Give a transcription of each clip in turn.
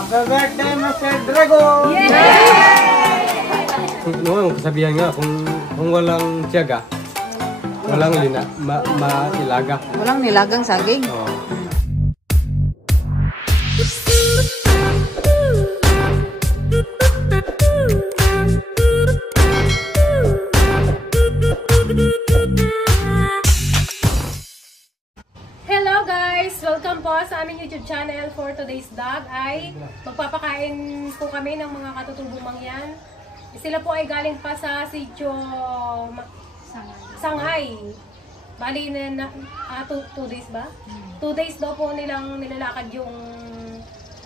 Happy birthday, Mr. Drago! Noong kasabihan nga, kung walang tiyaga, walang mailaga. Walang nilagang saging. Oh. Hello guys! Welcome po sa aming YouTube channel. For today's vlog ay magpapakain po kami ng mga katutubong mangyan. Sila po ay galing pa sa Sitio Sangay. Bali na 2 days ba? 2 days daw po nilang nilalakad yung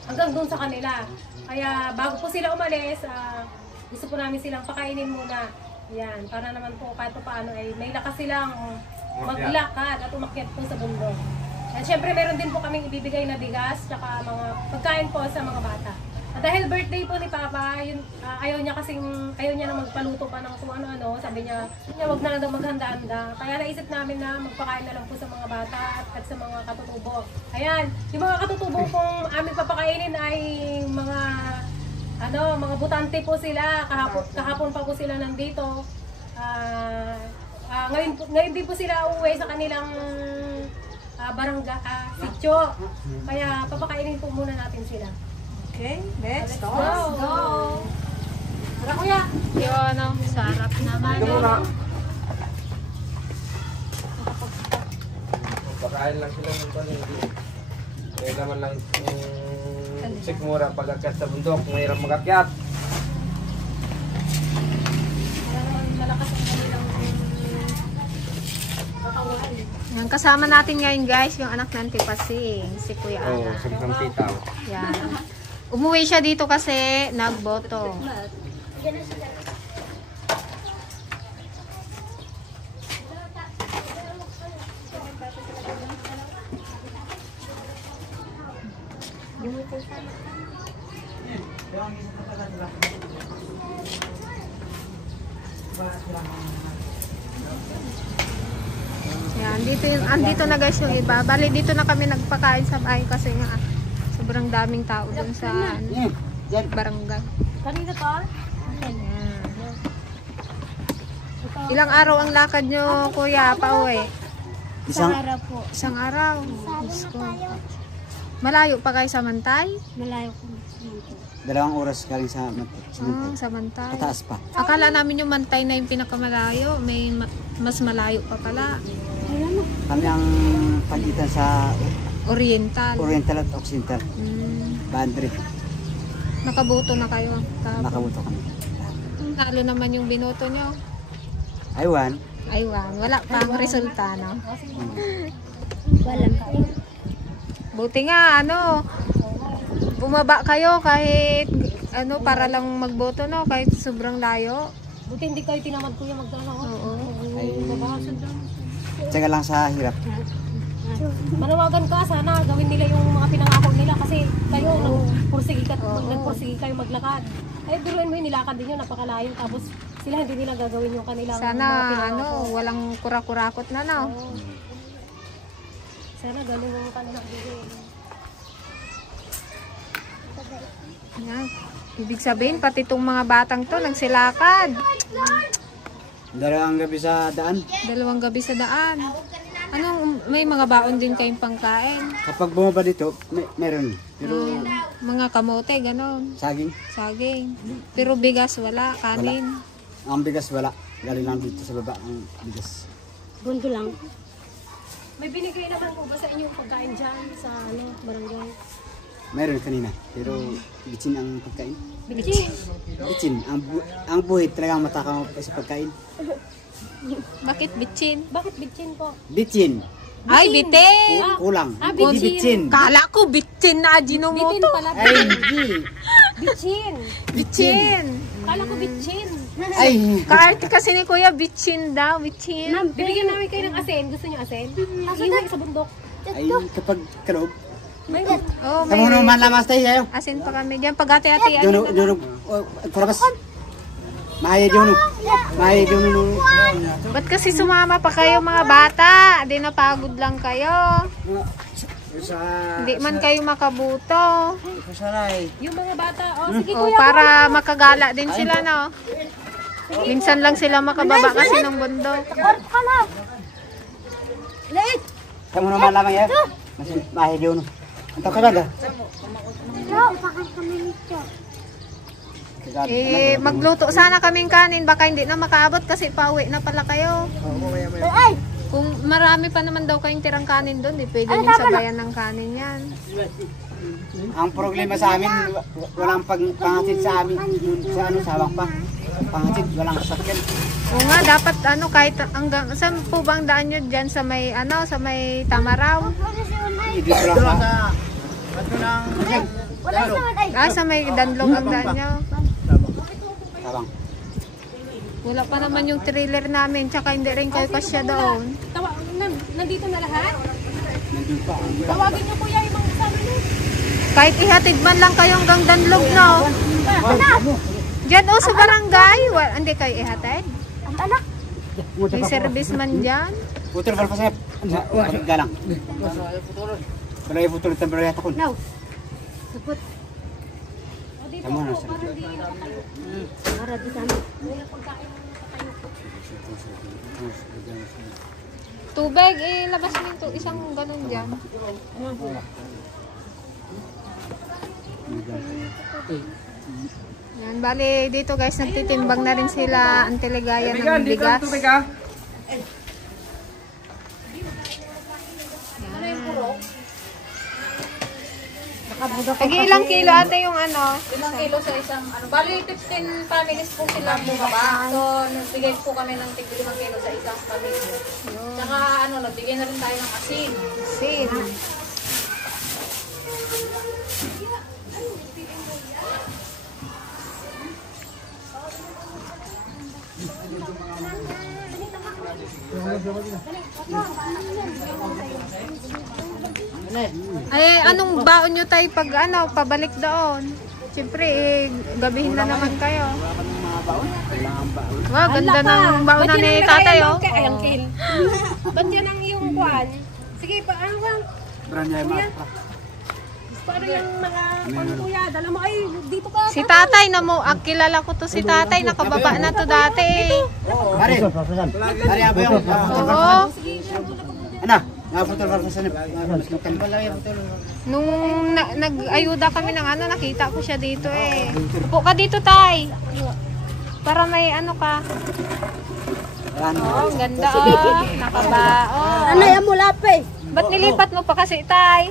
hanggang dun sa kanila. Kaya bago po sila umalis, gusto po namin silang pakainin muna. Yan, para naman po kahit paano ay may lakas silang maglakad at umakyat po sa bundok. At syempre meron din po kaming ibibigay na bigas tsaka mga pagkain po sa mga bata. At dahil birthday po ni Papa, ayaw niya na magpaluto pa ng kung ano-ano. Sabi niya, wag na lang daw maghanda-handa. Kaya naisip namin na magpakain na lang po sa mga bata at sa mga katutubo. Ayan, yung mga katutubo kung aming papakainin ay mga butante po sila. Kahapon pa po sila nandito. Ngayon din po sila uuwi sa kanilang barangay, sityo. Kaya papakainin po muna natin sila. Okay, let's go. Tara kuya. Yun, sarap naman. Pakain lang sila ng panindi. Kaya naman lang sikmura pag-akyat sa bundok. Mahirap mag-akyat. Malakas ang kanilang katawan. Yan, kasama natin ngayon guys, yung anak ng Tipasing, si Kuya Oo, Ana. sampang titaw. Yan. Umuwi siya dito kasi nagboto. Yan, andito na guys yung iba. Bali dito na kami nagpakain sa bahay kasi nga sobrang daming tao dun sa barangay. Kanina to? Yan. Ilang araw ang lakad nyo, Kuya, pauwi? Isang araw po. Isang araw. Diyos ko. Malayo pa kayo sa Mantay? Malayo ko. 2 oras galing sa Mantay. Sa Mantay. Pataas pa. Akala namin yung Mantay na yung pinakamalayo. May mas malayo pa pala. Kami ang pagitan sa Oriental. Oriental at Occidental. Boundary. Nakaboto na kayo. Nakabuto kami. Talo naman yung binoto nyo. Aywan. Aywan. Wala pang resulta, no? Buti nga, bumaba kayo kahit, para lang magboto, no? Kahit sobrang layo. Buti hindi kayo tinamad kuya magdala. Oo. Ay, tsaga lang sa hirap. Manawagan ka, sana gawin nila yung mga pinangako nila kasi kayo nagpursige kayo maglakad. Ay, biruin mo yung nilakad din yun, napakalayo. Tapos sila hindi nila gagawin yung kanilang Sana, mga pinangako. walang kurakurakot na, no? Sana ganun yung kanilang bigay. Yan. Ibig sabihin, pati itong mga batang to, nagsilakad. 2 gabi sa daan. 2 gabi sa daan. May mga baon din kayong pangkain? Kapag bumaba dito, meron. Pero Mga kamote, ganon. saging, Saging. Pero bigas, wala. Kanin. ang bigas wala. Galing lang dito sa baba ang bigas. Bundo lang. May binigay naman po ba sa inyo pagkain dyan sa barangay? Meron kanina. Pero bitsin ang pagkain. Bitchin! Bitsin. Ang buhay talagang matakaw sa pagkain. Bakit bitchin? Bakit bitchin po? Bitsin. Ay, bitin! Kulang. bitsin. Hindi bitsin. Kala ko bitchin na Bitin Ajinomoto. pala. Ay, hindi. Bitchin! Bitchin! Kala ko bitchin! Ay, Kaarte kasi ni Kuya, bitchin daw. Bitchin. Bibigyan namin kayo ng asin. Gusto niyo asin? Iwan sa bundok. ay kapag kaloob. May Oh, Kamu may naman lamas tayo sa'yo. asin pa kami dyan. Pag-ati-ati. Dunug, kurabas. Mahaya dunug. Mahaya dunug. Ba't kasi sumama pa kayo mga bata? Di napagod lang kayo. Sa... Hindi man kayo makabuto. Sanay. Yung mga bata, sige O, kuya. para makagala din sila, no? Minsan lang sila makababa kasi ng bundok. Kamu naman lamang ya. Masih mahal yun. Ang talaga. Magluto sana kaming kanin. Baka hindi na makaabot kasi pauwi na pala kayo. Kung marami pa naman daw kayong tirang kanin doon, di pwede yung sabayan ng kanin yan. Ang problema sa amin, walang panghatid sa amin. Sa ano, sawang pa. Panghatid, walang sakyan. O nga, dapat ano, kahit hanggang, saan po bang daan nyo dyan sa may, ano, sa may Tamaraw? Dito lang sa... Sa may Danlog ang daan nyo. Sawang. Wala pa naman yung trailer namin, tsaka hindi rin kayo kasya doon. Nandito na lahat? Nandun pa. Tawagin niyo kuya yung mga kasama niyo. Kahit ihatid man lang kayo hanggang Danlog, no? Diyan o sa barangay, hindi kayo ihatid? May service man dyan. Putol pa sa galang. Wala yung putol ng barayat ako. No. Sapot. Tama na sa Para di sana. Tubig, ilabas mo ito. Isang ganun dyan. Yan, bali dito guys, nagtitimbang na rin sila ang Teligaya ng bigas. Lagi ilang kilo ate yung ano? Ilang kilo sa isang, ano, bali 15 families po sila bumaba. So, nagbigay po kami ng 5 kilo sa isang pamilya. Tsaka, ano, nagbigay na rin tayo ng asin. Sin. Ay, anong baon nyo tayo pag ano, pabalik doon? Siyempre, gabihin na naman kayo. Wow, ganda ng baon na ni tatay, oh. Ay, ang kill. Ba't yan ang iyong kwan? Sige, ano ka? Kuya? Paano yung mga kuya? Dala mo, ay, dito ka. Si tatay na mo, kilala ko to si tatay, nakababa na to dati. Mari. Mari apa yung? Oo. Ano? Naputol pa sa Nung nag-ayuda kami ng ano, nakita ko siya dito eh. Upo ka dito, tay. Para may ano ka. Oh, ganda oh. Nakabaon. Ano yung mulape? Ba't nilipat mo pa kasi, tay?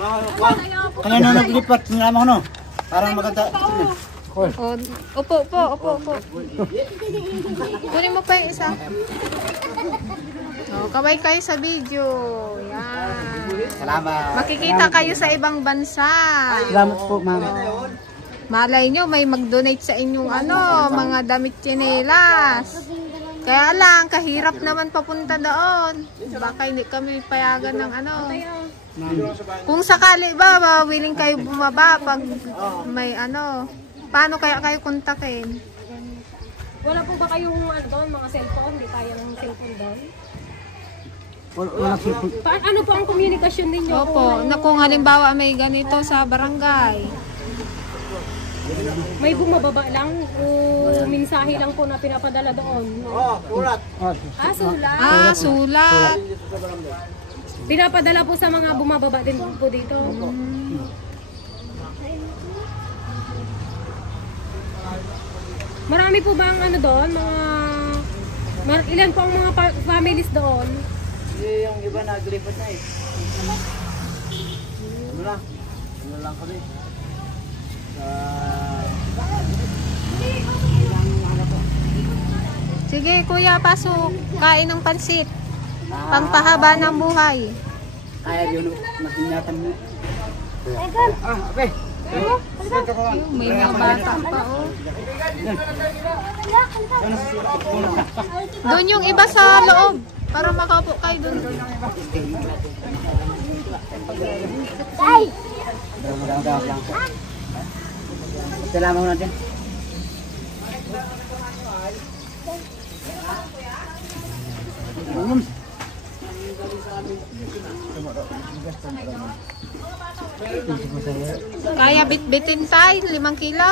Kanina naglipat, sinama ko no. Parang maganda. Oh, upo. Kunin mo pa yung isa. Oh, kaway kayo sa video. Yan. Salamat. Makikita kayo sa ibang bansa. Salamat po, ma'am. Malay nyo, may mag-donate sa inyong ano, mga damit tsinelas. Kaya lang, kahirap naman papunta doon. Baka hindi kami payagan ng ano. Kung sakali ba, willing kayo bumaba pag may ano. Paano kaya kayo kontakin? Wala po ba kayong ano doon, mga cellphone? Hindi kaya ng cellphone doon? Ano po ang komunikasyon ninyo? Opo, na kung halimbawa may ganito sa barangay. May bumababa lang o mensahe lang po na pinapadala doon? Ulat. Sulat. Sulat. Pinapadala po sa mga bumababa din po dito. Marami po ba ang ano doon? Ilan po ang mga families doon? Yung iba naglipat na eh. Ano lang kami. Sige kuya, pasok. Kain ng pansit. Pampahaba ng buhay. Kaya yun, nahinyatan mo. Okay. May mga bata pa oh. Doon yung iba sa loob. Para makaupo kayo doon. Salamat mo natin. Kaya bitbitin tayo, 5 kilo?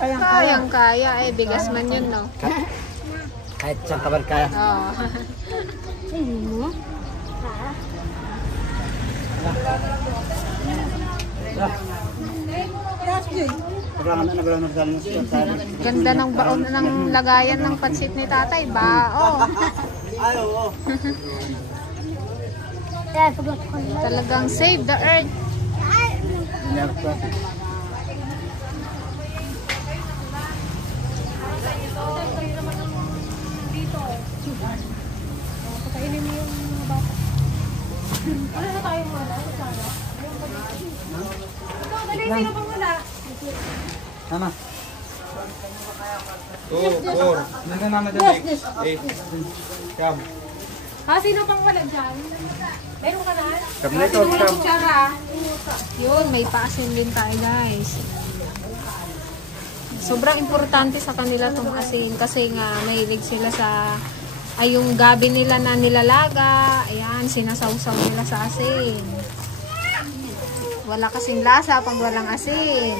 Kayang kaya, eh, bigas man yun, no? Kahit saan kabar kaya. Oo. Ganda ng baon ng lagayan ng pansit ni tatay, bao. Talagang save the earth. Pakainin mo yung mga bata. Ano na tayong wala? Sana? Ito, dali, sino pang wala? Tama. 2, 4. Nandiyan naman dyan. 8. Kam. Sino pang wala dyan? Meron ka na? Kam na ito. Kam. Yun, may paasin din tayo, guys. Sobrang importante sa kanila tong asin kasi nga mahilig sila sa yung gabi nila na nilalaga. Ayan, sinasawsaw nila sa asin. Wala kasing lasa pag walang asin.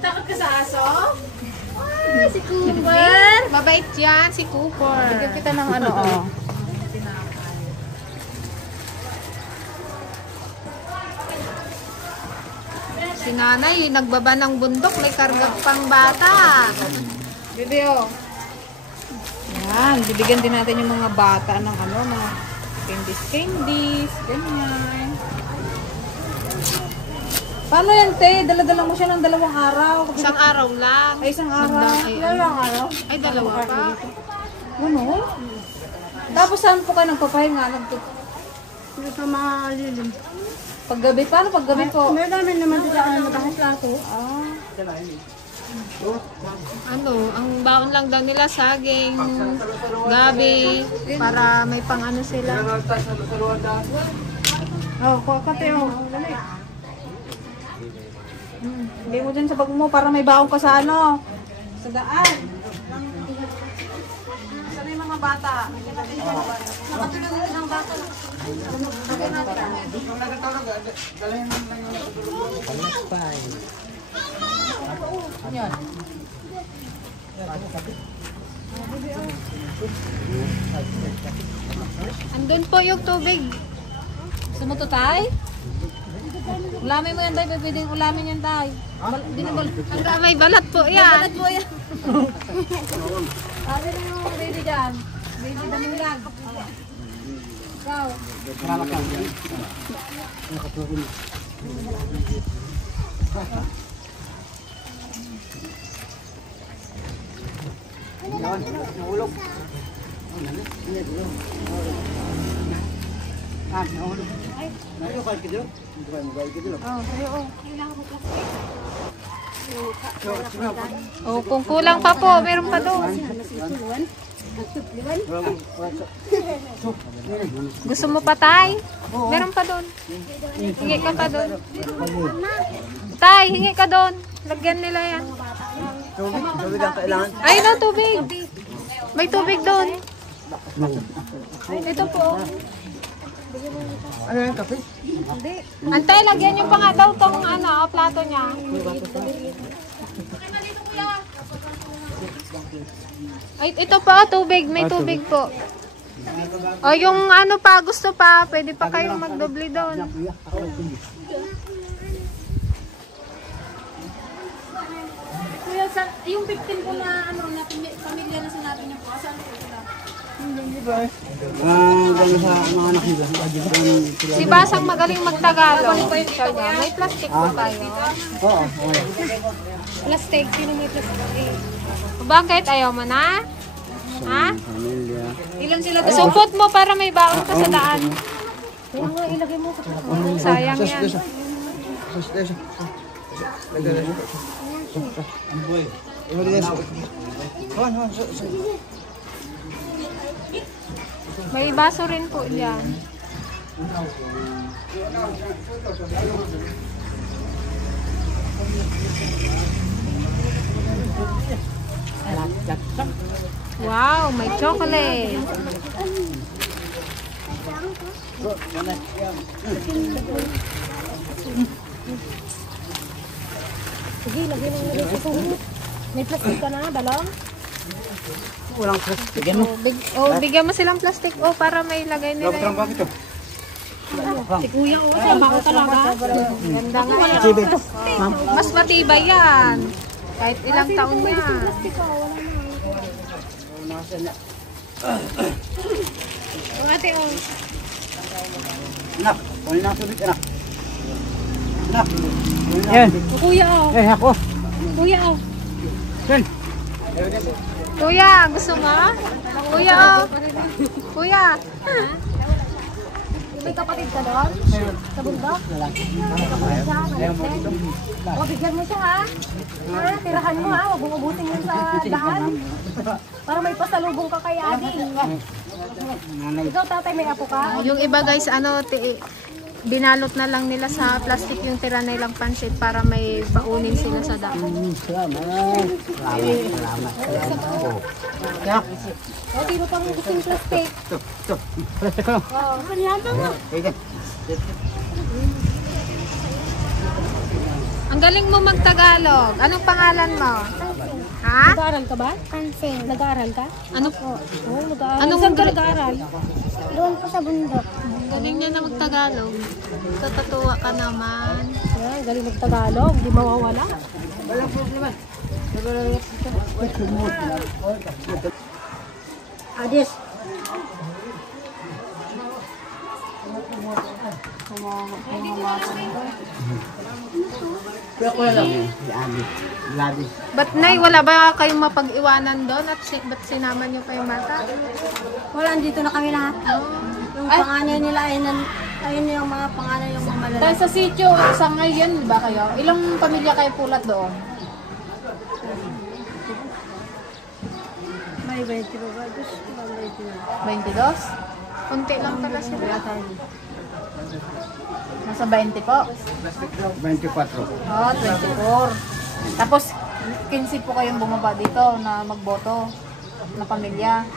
Takot ka sa aso? Si Cooper! Mabait yan, si Cooper. Bigyan kita ng ano, oh. Si nanay, nagbaba ng bundok, may karga pang bata. Video. Yan, bibigyan din natin yung mga bata ng ano, mga candies, ganyan. Paano yan, te? Dala-dala mo siya ng 2 araw. Isang araw lang. Ay, isang araw. Ay, Dalawang araw. Ay, 2 pa. Ano? Tapos saan po kayo nagpapahinga? Ito mga lilim. Paggabi, paano paggabi po? May namin naman dito ang nagkakaslato. Ano, ang baon lang daw nila saging, gabi, para may pang ano sila. Oh, kate, oh. Dali. Bigay mo dyan sa bag mo para may baon ka sa ano. Sa daan. Saan yung mga bata? Nakatulog na ng bata. Yan. Andun po yung tubig. Gusto mo to, tay? Ulamin mo yan, tay. Pwedeng ulamin yan, tay. Hanggang may balat po yan. Balat mo yan. Sabi na yung baby dyan. Baby damilag. Ikaw. Oh, kung kulang pa po, meron pa doon. Gusto mo pa, tay? Meron pa doon. Hingi ka pa doon. Tay, hingi ka doon. Lagyan nila yan. Tubig ang kailangan. Ay, no, tubig. May tubig doon. Ito po. Ano yung kape? Antay, lagyan nyo pa nga daw tong ano, plato niya. Ay, ito pa, tubig. May tubig po. O, yung ano pa, gusto pa, pwede pa kayong magdoble doon. Kuya, yung 15 po na ano, na pamilya na sinabi niyo po, saan po sila? Gano'n sa mga anak nila. Si Basang magaling magtagalog. May plastic po tayo. Oo. Plastic, sino may plastic? Bakit? Ayaw mo na? Ha? Pamilya. Ilan sila? Supot mo para may baon ka sa daan. Kaya nga, ilagay mo sa Sayang yan. May baso rin po yan. Wow, may chocolate. Sige, lagyan mo na sa suhot. May plastic ka na, balong? Walang plastic. Bigyan mo. Bigyan mo silang plastic para may lagay nila. Bakit lang ito? Si kuya, sama ko talaga. Ganda nga yan. Sige ito. Ma'am. Mas matibay yan. Kahit ilang taon yan. O ate, o. Anak, kunin ang tubig, anak. Anak, kunin ang Yan. tubig. Kuya, o. Ako. Kuya, o. Yan. Kuya, gusto mo? Kuya, Kuya. May kapatid ka doon? Sa bundok? O, bigyan mo siya, ha? Ha? Tirahan mo, ha? Huwag mong ubusin yun sa daan. Para may pasalubong ka kay Adi. Ikaw, tatay, may apo ka? Yung iba guys, binalot na lang nila sa plastic yung tira nilang pansit para may paunin sila sa daan. Salamat. O, di mo pang gusto yung plastic? Ito. Plastic ko. O, kanyan mo. Sige. Ang galing mo magtagalog. Anong pangalan mo? Ha? Nag-aaral ka ba? Pansin. Nag-aaral ka? Ano? Oo, nag-aaral. Anong Saan ka nag-aaral? Doon po sa bundok. Galing niya na magtagalog. Tatatuwa ka naman. Ayan, galing mag-Tagalog. Hindi mawawala. Walang problema. Adis. Ba't Nay, wala ba kayong mapag-iwanan doon? At ba't sinama niyo pa yung mata? Wala, dito na kami lahat. Yung panganay nila, ayun yung mga panganay, yung mga malalaki. Dahil sa sitio, sa ngayon, di ba kayo? Ilang pamilya kayo pulat doon? May 20 ba? 22? Kunti lang pala sila. Nasa 20 po. 24. Oh, 24. Tapos, 15 po kayong bumaba dito na magboto na pamilya.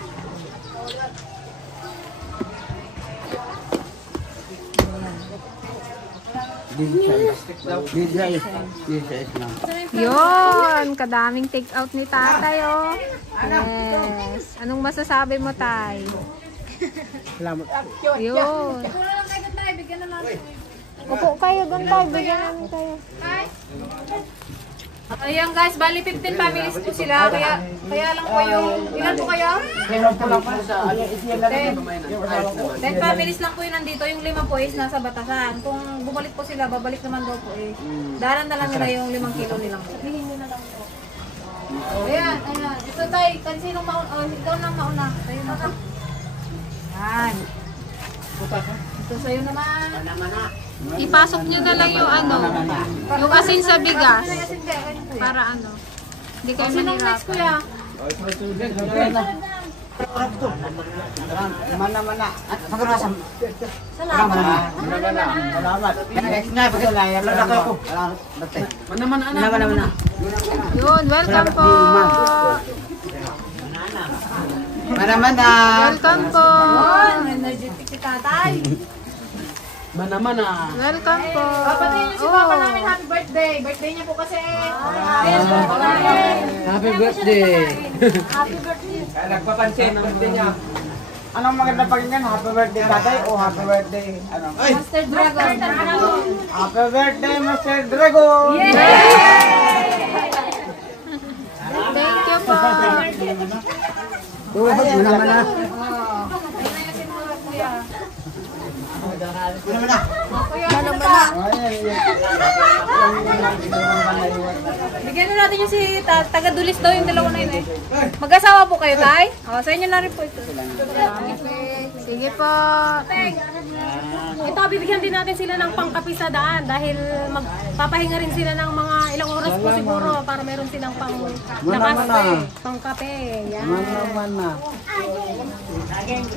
Yun, kadaming take out ni tatay, oh. Yes. Anong masasabi mo, tay? Salamat. Yun. Upo kayo doon, tay. Bigyan namin kayo. Ayan guys, bali 15 families po sila. Kaya lang po yung, ilan po kayo? 10 families lang po yun nandito. Yung 5 po is nasa Batasan. Kung bumalik po sila, babalik naman daw po eh. Daran na lang nila yung 5 kilo nilang po. Ayan, ayan. Ito tayo, kansinong mauna? Ikaw na mauna. Tayo na po. Ayan. Ito sa'yo naman. Ipasok nyo na lang yung yung asin sa bigas. Para hindi kayo Sinong next mahirap. kuya? Mana-mana. At pagkarasan. Salamat. Salamat. Next na, pagkalayan. Lalaki ko. Mana-mana. Yun, welcome po. Mana-mana. Welcome po. Energetic si tatay. Welcome po. Papatiin niyo si Papa namin happy birthday. Birthday niya po kasi. Yes, Happy birthday! happy birthday. Kaya nagpapansin, birthday niya. Anong maganda pakinggan? Happy birthday tatay o happy birthday ano? Master Dragon. Happy birthday Mr. Dragon! Thank you po. Mana-mana. Bigyan na natin yung si taga-Dulis daw yung dalawa na yun eh. Mag-asawa po kayo, tay? O, sa inyo na rin po ito. Sige po. Ito, bibigyan din natin sila ng pangkapi sa daan dahil magpapahinga rin sila ng mga ilang oras po siguro para meron silang pangkape. Yan. Mana-mana.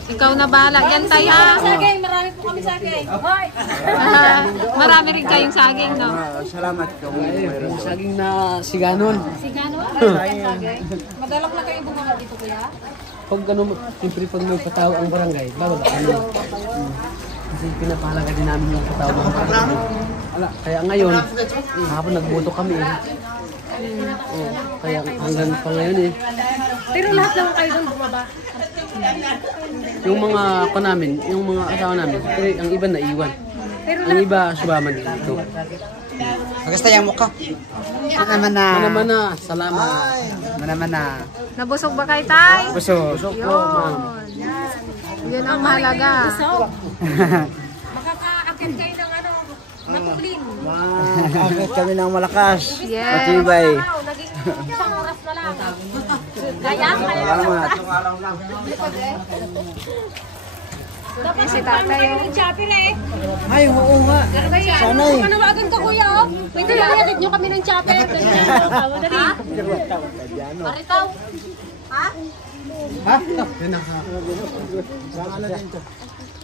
Ikaw na bahala. Yan tayo. Saging, marami po kami saging. Hoy! Marami rin kayong saging, no? Salamat ko. Saging na siganon. Sigano? Saging. Madalak na kayong bumaba dito, kuya? Pag siyempre pag may patao ang barangay, bababa kami. Kasi pinapahalaga din namin yung katawan. Wala, kaya ngayon, hapon nagboto kami eh. Oh, kaya hanggang pa ngayon eh. Pero lahat naman kayo doon bumaba. Yung mga ako namin, yung mga asawa namin, pero ang iba naiwan. Pero Ang iba subaman dito. Magkasta yung mukha. Manaman na. Manaman na, salamat. Manaman na. Nabusog ba kay Tay? Busog. Busog po, ma'am. Yun ang mahalaga. makakaakit kayo ng ano, natuklin. Makakakit kami ng malakas. Yes. Matibay. Wow, naging isang oras na lang. Kaya, Salamat. dapat Si tatay, oh. ng chopper eh. Ay, oo nga. Sana eh. Manawagan ka kuya, oh. Pwede lang iatid nyo kami ng chopper. Dali. Paritaw. Ha?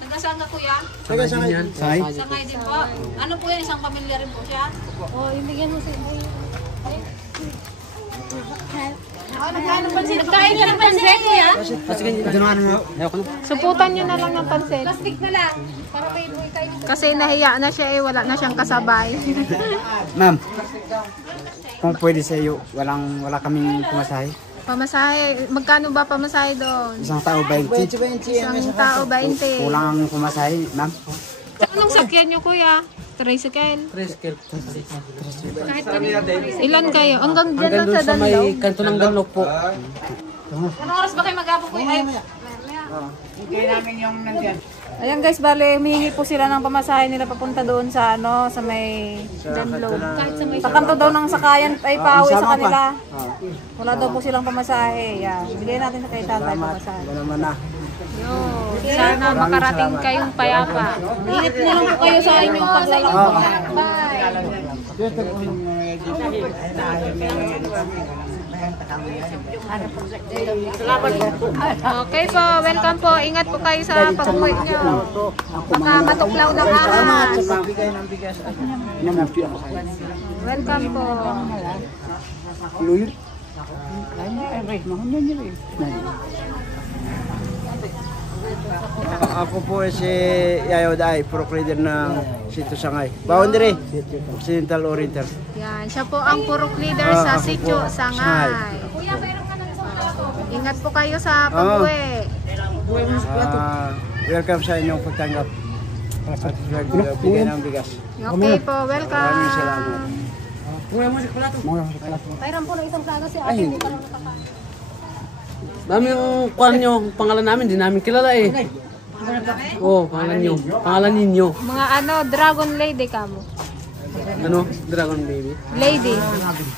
Nagkasaan ka kuya? Sabay din yan. Sabay. Sangay din po. Ano po yan? Isang pamilya rin po siya? Oh, ibigyan mo sa Nagkain ka ng pansit kuya? Ito na ano. Ayoko na. Suputan nyo na lang ng pansit. Plastic na lang. Para may buhay kayo. Kasi nahiya na siya eh, wala na siyang kasabay. Ma'am, kung pwede sa iyo, wala kaming pumasahe. Pamasahe, magkano ba pamasahe doon? Isang tao 20. Isang tao 20. Kulang ang pumasahe, ma'am. Anong sakyan nyo kuya? Tricycle. Tricycle. Ilan kayo? Hanggang dyan Hanggang lang doon sa sa Danlaw? may kanto ng Danlok po. Anong oras ba kayo mag-abot kuya? Ay, Hintay namin yung nandiyan. ayan guys, bale, humihingi po sila ng pamasahe nila papunta doon sa ano, sa may Danlo. Sa kanto daw ng sakayan ay pauwi sa kanila. Wala daw po silang pamasahe. Yan, bigay natin sa kay tatay pamasahe. Wala naman na. Sana makarating kayong payapa. Ingat na lang po kayo sa inyong paglalakbay. Okay po, welcome po. Ingat po kayo sa pag-uwi nyo. Baka matuklaw ng ahas. Bigay ng bigas. Welcome po. Luyot. Ako po si Yayo Day, pro leader ng Sitio Sangay. Boundary, Occidental Oriental. Yan, siya po ang purok leader sa Sitio Sangay. Ingat po kayo sa pag-uwi. Welcome sa inyong pagtanggap. At bigay ng bigas. Okay po, welcome. Maraming salamat. Pairam po ng isang plato si ate. Hindi pa lang nakakain. Ma'am, yung kwan nyo, pangalan namin, di namin kilala eh. Oo, pangalan nyo. Pangalan ninyo. Mga ano, Dragon Lady ka mo. Ano? Dragon Baby. Lady. Dragon.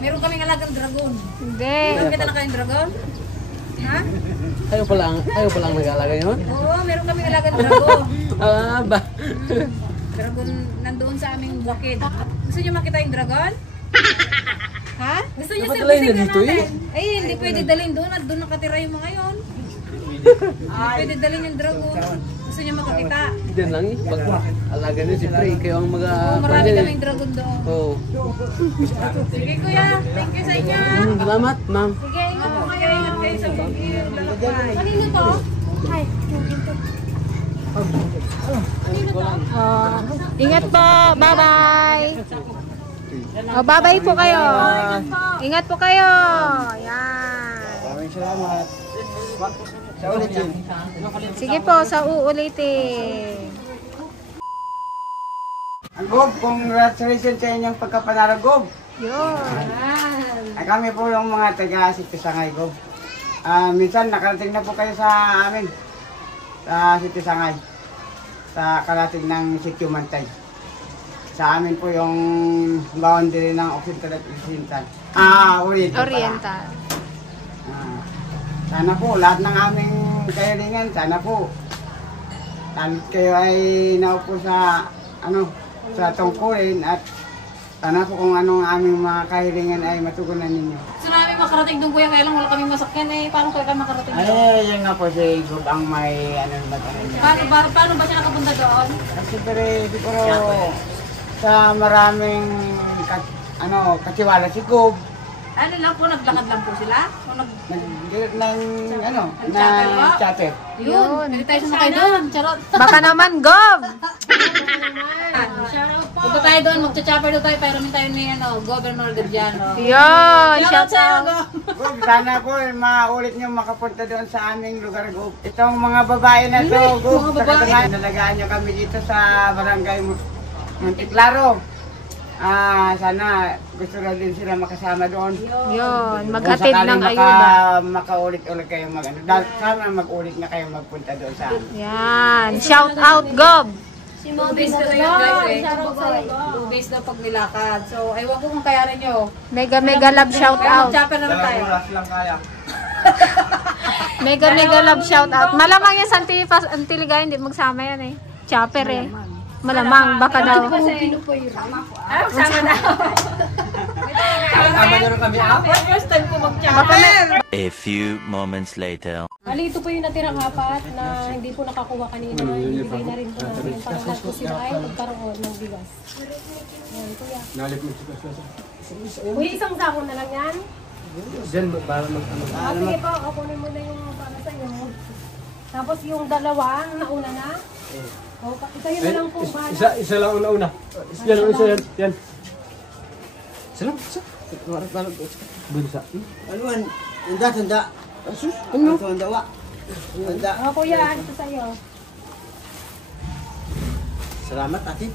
Meron kaming alagang dragon. Hindi. Kita na kayong dragon? Ha? Kayo pala ang nag-aalaga yun? Oo, meron kaming alagang dragon. Ah, ba? Dragon nandoon sa aming bukid. Gusto niyo makita yung dragon? Ha? Gusto niyo Dapat dalhin na servicing dito natin? Ay, hindi pwede dalhin doon at doon nakatira yung mga yon. Hindi pwede dalhin yung dragon. Gusto niyo makakita? Diyan lang eh. Pag alaga nyo, siyempre, kayo ang Oo, marami kaming dragon doon. Oo. Sige kuya, thank you sa inyo. Salamat, ma'am. Sige, ingat po kayo. Ingat kayo sa bukid. Lalakbay. Kanino to? Ay, Ingat po. Bye-bye. Oh, bye-bye po kayo. Ingat po kayo. Yan. Maraming salamat. Sa ulitin. Sige po, sa uulitin. Ang Gob, congratulations sa inyong pagkapanalo, Gob. Yun. Ay, kami po yung mga taga Sitio Sangay, Gob. Minsan nakarating na po kayo sa amin. Sa Sitio Sangay. Sa karating ng Sitio Mantay. Sa amin po yung boundary ng Occidental at Oriental. Oriental. Oriental. Sana po, lahat ng aming kahilingan, sana po. Kayo ay naupo sa, sa tungkulin at sana po kung anong aming mga kahilingan ay matugunan ninyo. Gusto namin makarating doon kuya, kaya lang wala kaming masakyan eh. Paano kayo makarating doon? Ay, yun nga po si Gob ang may niya. Paano ba siya nakapunta doon? Siguro sa maraming katiwala si Gob, Ano lang po, naglakad lang po sila? O Nag-get ng, ano, chapel ng ba? chapel. Yun, hindi tayo sumakay doon. Charot. Baka naman, Gob! Punta tayo doon, magcha-chopper doon tayo, pero tayo ni Governor Gadiano. Yun, shout out. Gob, sana po maulit niyo makapunta doon sa aming lugar, Gob. Itong mga babae na to, Gob, sa katunayan, nalagaan niyo kami dito sa barangay Monticlaro. Sana gusto na din sila makasama doon. Yun, Kung maghatid sakaling ng ayuda. makaulit-ulit kayo sana mag-ulit na kayo magpunta doon sa amin. Yan, shout out, Gob! 2 days na yun guys eh. 2 days na pag nilakad. So, aywan ko kung kayarin nyo. Mega love shout Kaya out. mag-chopper naman tayo. lang kaya. Mega love shout out. Malamang yan sa Antiligay, hindi magsama yan eh. Chopper eh. Malamang, baka daw. Sama na. Tama na rin kami apat. First time ko mag-chopper. A few moments later. Bali, ito po yung natirang apat na hindi po nakakuha kanina. Ibigay na rin po namin para lahat po sila ay magkaroon ng bigas. Ayan, kuya. Nalit mo siya. Kuya, isang sako na lang yan. Diyan, para mag-ano. Sige po, kukunin mo na yung para sa inyo. Tapos yung dalawa, nauna na. O, ikayo na lang po. bahala. Isa lang una-una. Yan. Isa lang, isa. Bunsa. Ano man? Tanda. Asus, ano? Tanda wa. Tanda. O, kuya, ito sa'yo. Salamat, ate.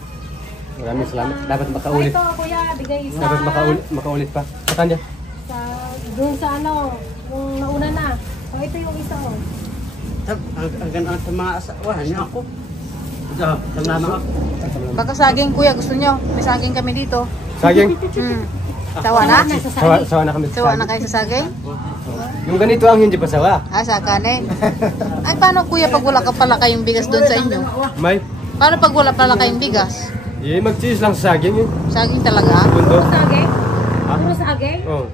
Maraming salamat. Dapat O, makaulit. ito, kuya, bigay isa. Dapat makaulit pa. Sa kanya. Doon sa ano, yung nauna na. O, ito yung isa, o. Ang sa mga asawahan niyo ako. Tama ako. Baka saging kuya, gusto nyo? May saging kami dito. Saging. Sawa na? Sawa na kami. Sawa na kayo sa saging? Yung ganito ang hindi pa sawa. Saka na eh. Ay, paano kuya pag wala ka pala kayong bigas doon sa inyo? May. Paano pag wala pala kayong bigas? Mag-cheese lang sa saging eh. Saging talaga? Bundo. Puro saging? Puro saging? Oh.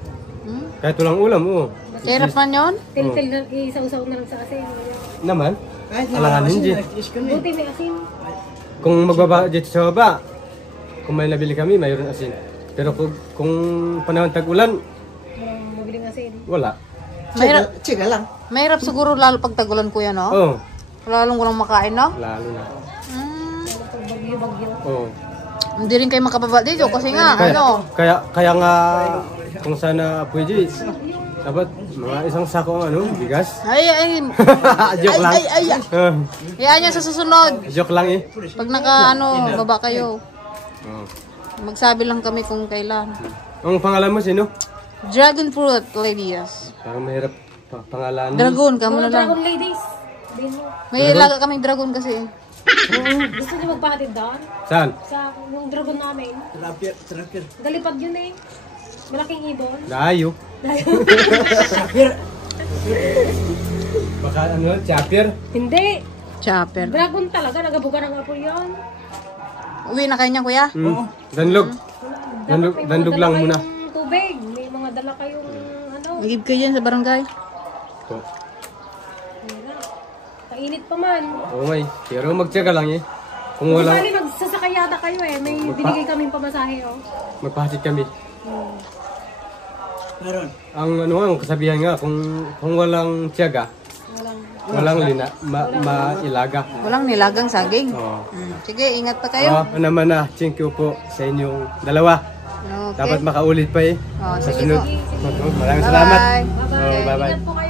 Kahit walang ulam, oo. Hirap man yun? Til-til na, isaw-saw na lang sa asin. Naman. Alangan hindi. Buti may asin. Kung magbaba dito sa baba, kung may nabili kami, mayroon asin. Pero kung panahon tag-ulan, Walang mabiling asin. wala. Mahirap siguro lalo pag tagulan kuya, no? Oo. Lalong walang makain, no? Lalo na. Pag bagyo-bagyo. Oo. Hindi rin kayo makababa dito kasi nga, ano? Kaya nga, kung sana pwede, dapat mga isang sako ang bigas. Ay, Joke lang. Hayaan nyo sa susunod. Joke lang eh. Pag baba kayo. Magsabi lang kami kung kailan. Ang pangalan mo sino? Dragon fruit, ladies. Parang mahirap pangalan. Dragon, kamo na Mga lang. dragon ladies. Din mo. May laga kaming dragon kasi. Gusto niyo magpahatid doon? Saan? Sa yung dragon namin. Trapir. Galipad yun eh. Malaking ibon. Layo. Baka ano, chapter? Hindi. Chopper. Dragon talaga. Nagabuga ng apoy yun. Uwi na kayo niya, kuya? Danlog. Dapat may mga Dandog dala lang muna. kayong tubig. May mga dala kayong ano. Nagib kayo yan sa barangay. Ito. Kainit pa man. Oo may. Pero magtsaga lang eh. Kung Kung walang sali magsasakay yata kayo eh. May binigay kaming pamasahe oh. magpahatid kami. Meron. Ang ano ang kasabihan nga kung walang tiyaga, walang mailaga. Walang nilagang saging. Oo. Sige, ingat pa kayo. Ano naman na, thank you po sa inyong dalawa. Okay. Dapat makaulit pa eh. Oh, Sa sige sunod. po. Maraming salamat. Bye-bye. Oh, bye-bye. Ingat po kayo.